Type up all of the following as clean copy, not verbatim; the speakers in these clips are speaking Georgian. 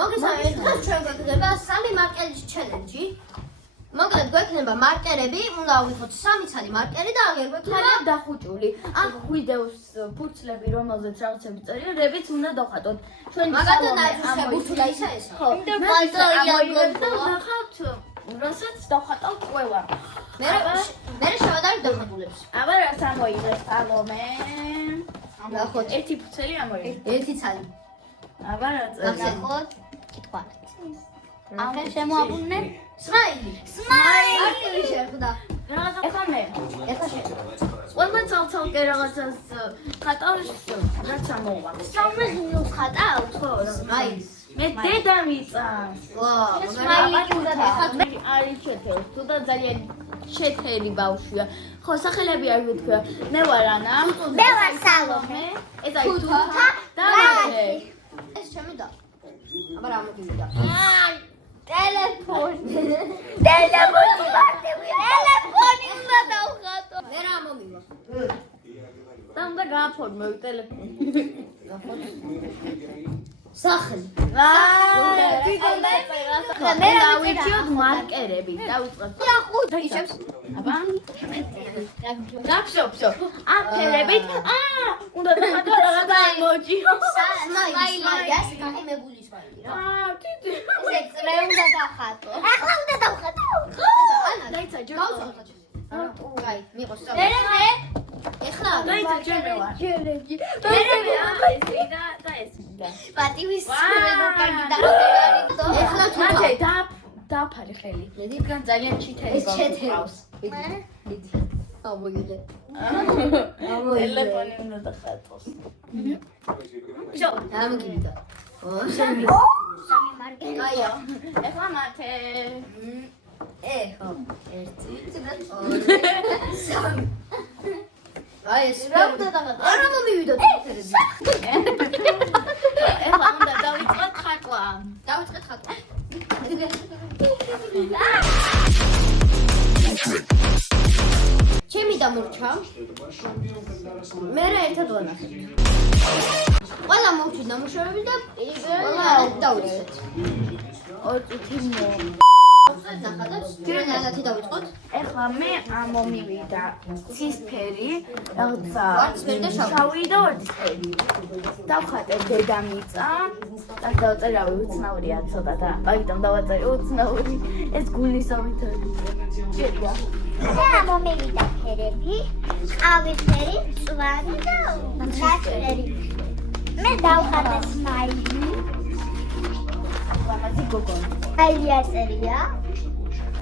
მოგესალმებით, დღეს ჩვენ გვექნება 3 მარკერის ჩელენჯი. მოკლედ გვექნება მარკერები, უნდა ავიღოთ 3 ცალი მარკერი და აგერ გვექნება დახუჭული. აქ ვიდეოს ფურცლები, რომელზეც რაღაცები წერია, რებიც უნდა დავხატოთ. ჩვენ მაგათაც ბურთულა ისა ესა. ხო, დავხატოთ, რასაც დავხატავთ ყველა. მე შევადარებ დახატულებს. აბა რაც ამოიღეს, სალომე. ნახოთ, ერთი ფუცელი ამოიღეს. ერთი ცალი. აბა რაც ნახოთ, კითხვა. ახლა შემოაბრუნე. სმაილი. მარტივი შეხვდა. რაღაცა ეხლა მე. ეხლა შე. ყველა ცალ-ცალკე რაღაცას ხატავს, რაც ამოვა. სამი ღილს ხატავთ? ხო, სმაილს. მე დედამიწას. ვაუ, სმაილი უნდა დახატო. არის შეთელი, თუ და ძალიან შეთელი ბავშვია. ხო, სახელები არ გითხრა. მე ვარ ანა. მე ვარ სალომე. ეს არის თუთა და რაზე. ეს ჩემი და. აბა რა მოგივიდა? ტელეფონი. ტელეფონი უნდა დავხატო. მე რა მომივა? და უნდა გააფორმო ტელეფონი. სახლი. მე დავიჭიოთ მარკერები. დავიწყებ. ისევ. აბა. გაფშობ. აფერებით. უნდა დავხატო რაღაცა ემოჯი. სმაილი, ეს გაყიმებული სმაილი რა. ტიტი. ეს წრე უნდა დავხატო. ახლა უნდა დავხატო. ანა, დაიცა ჯერ. გაი, მიყოს. ეხლა დაიცა ჯერ ვარ. და ეს. პატივის ეხლა თუ მანჯე დაფარი ხელი. მედიკან ძალიან ჩითელი ეს ჩეთერავს. ამოიღე. ტელეფონი უნდა დახატოს. ამგიდა. სამი მარკერი. აია. ეხლა მათე. ხო. 1 2 3 აი ეს რა უნდა დაღატო? არა მომივიდოთ ფერები. ეხლა უნდა დავიწყოთ ხატვა. დავიწყეთ ხატვა. ჩემი დამორჩა. მე რა ერთად ვანახებ. ყველა მოვჭი დამუშავები და ყველა დავიწყეთ. ორწუთი მო. ჩვენ რაღაცი დავიწყოთ. ეხლა მე მომივიდა ცისფერი, რაღაცა ვარდისფერი და შავი და ვარდისფერი. დავხატე დედამიწა. და დავწერავი უცნაურია ცოტა. მაგიტომ დავაწერე უცნაური. ეს გულისავით ჯერია. მე მომივიდა ფერები, ყავისფერი, მწვანე და ნაცრერი. მე დავხატე სმაილი. ლამაზი გოგონა. აილია წერია.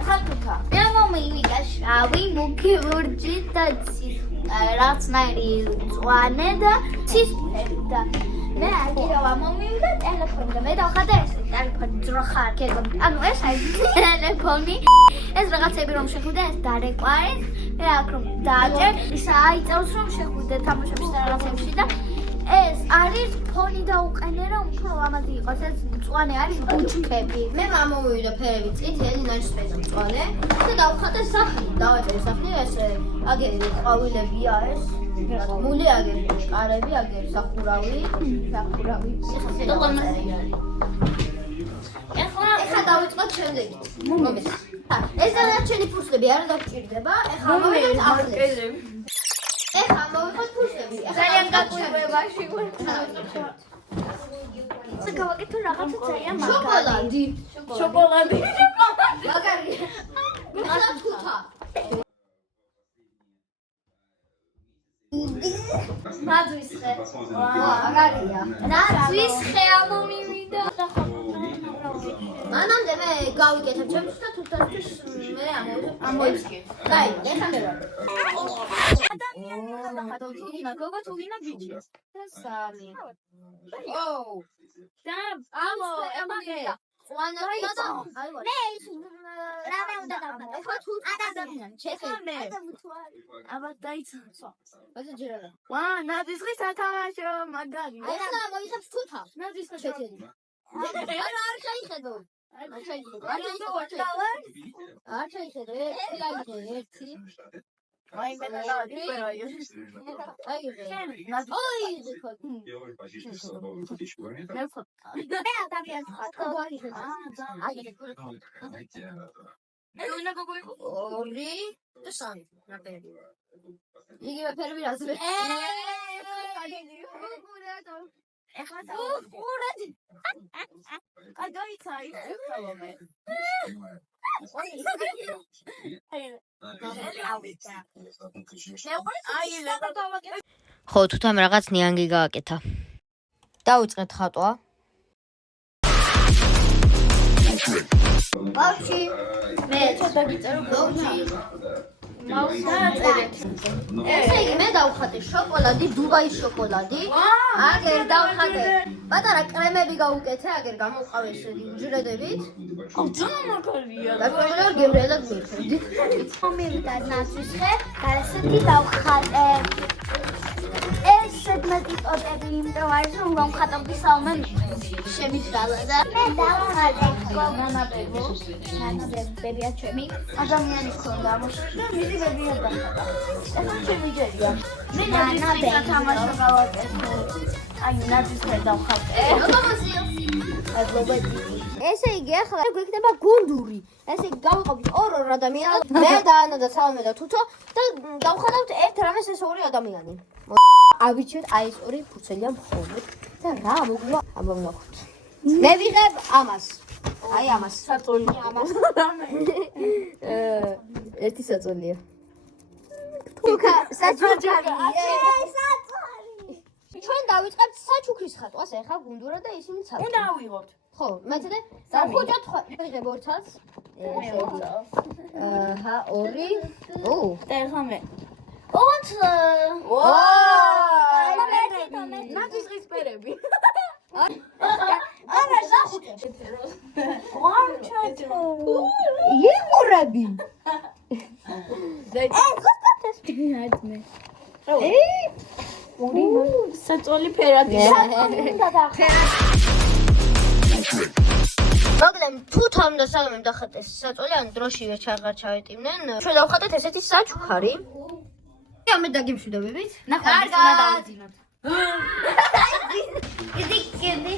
ხატუთა. მე მომივიდა შავი, მუქი ლურჯი და რაღაცნაირი მწვანე და ცისფერი და მე აგირავა მომივიდა ტელეფონი და მე დავხატე ეს ტელეფონი ძროხარ გეგმით. ანუ ეს არის ტელეფონი. ეს რაღაცები რომ შეხვიდე ეს დარეკვარი. მე აქ რომ დააჭერ, ის აიწევს რომ შეხვიდე თამაშებში და რაღაცებში და ეს არის ფონი დაუყენე რომ უფრო ლამაზი იყოს. ეს მწვანე არის ბუჩქები. მე მომივიდა ფერები წითელი, ნაჟისფერი და მწვანე და დავხატე სახლი. დავაწერე სახლი, ეს აგერი ყვავილებია ეს. მული აგერი, კარები აგერი, სახურავი. ეხლა დავიწყოთ შემდეგი. მოგეს. ეს დანარჩენი ფურცლები არ დაგჭირდება. ეხლა მოვიღეთ ახლებს. ეხლა მოვიღოთ ფურცლები. ძალიან გაკვირვებაში ვარ. ეს გავაკეთე რაღაცა ძალიან მაგარი. შოკოლადი. შოკოლადი. მაგარია. ეხლა თუთა. ნაძვის ხე. მაგარია. ნაძვის ხე ამომივიდა. მანამდე მე გავიკეთებ ჩემთვის და თუთასთვის მე ამოიწყე. დაი, ეხლა მე რა. ადამიანებმა გოგო თულინა ბიჭი. და სამი. ოუ. და ამო, ემაგე. ყვანა და აი ვარ. მე რამე უნდა დავხატო. ეხლა თუ ადამიანი ჩეხმე. აბა დაიცა. ასე ჯერა. ვა, ნაძისხი სათამაშო მაგარი. ეხლა მოიხებს თუთა. ნაძისხი შეთელი. არა არ შეიძლება. არ შეიძლება. არ შეიძლება. არ შეიძლება. ერთი. აი მე დავიწერე. ორი და სამი. იგივე ფერები რაზე? ხო, თუთან რაღაც ნიანგი გააკეთა. დავიწყეთ ხატვა. ბავშვი, მე ცოტა გიწერო ბავშვი. ესე იგი მე დავხატე შოკოლადი, დუბაის შოკოლადი. აგერ დავხატე პატარა კრემები გავუკეთე, აგერ გამოყავეს უჯრედებით. და ყველგან გემრიელად მივხვდი. მომივიდა ნაცვისხე, ასეთი დავხატე. ესეთ მეტი ტოტები იმიტომ არის, რომ გამხატავდი საომე შემიძლია და მე დავხატე გოგონაბებო. ნანაბებია ჩემი. ადამიანის ქონდა ამოშორდა, მისი ბებია დავხატა. ეს ჩემი ჯერია. მე ნანაბები თამაშო გავაკეთე. აი ნაცვისხე დავხატე. ესე იგი ახლა გვექნება გუნდური. ესე იგი გავიყოფთ ორ ადამიანად. მე და ანა და სალომე და თუთო და გავხატავთ ერთ რამეს ეს ორი ადამიანი. ავიჩვენთ აი ეს ორი ფურცელია მხოლოდ და რა მოგვა ამოვნახოთ. მე ვიღებ ამას. აი ამას. საწოლი ამას. ერთი საწოლია. თუკა საჩუქარი. ჩვენ დავიწყებთ საჩუქრის ხატვას, ეხა გუნდურა და ისინი ცალკე. უნდა ავიღოთ. ხო, მეცადე დავხუჭოთ ვიღებ ორ ცალს. ჰა, ორი. ო, და ეხლა მე. ნაცვისხის ფერები. იღურები. საწოლი ფერადი. მაგრამ თუთამ და სალომემ დახატეს საწოლი, ან დროშივე ჩაღარ ჩავეტინენ. ჩვენ დავხატეთ ესეთი საჩუქარი. მე დაგიმშვიდობებით. ნახავთ, უნდა დავიძინოთ. კიდი.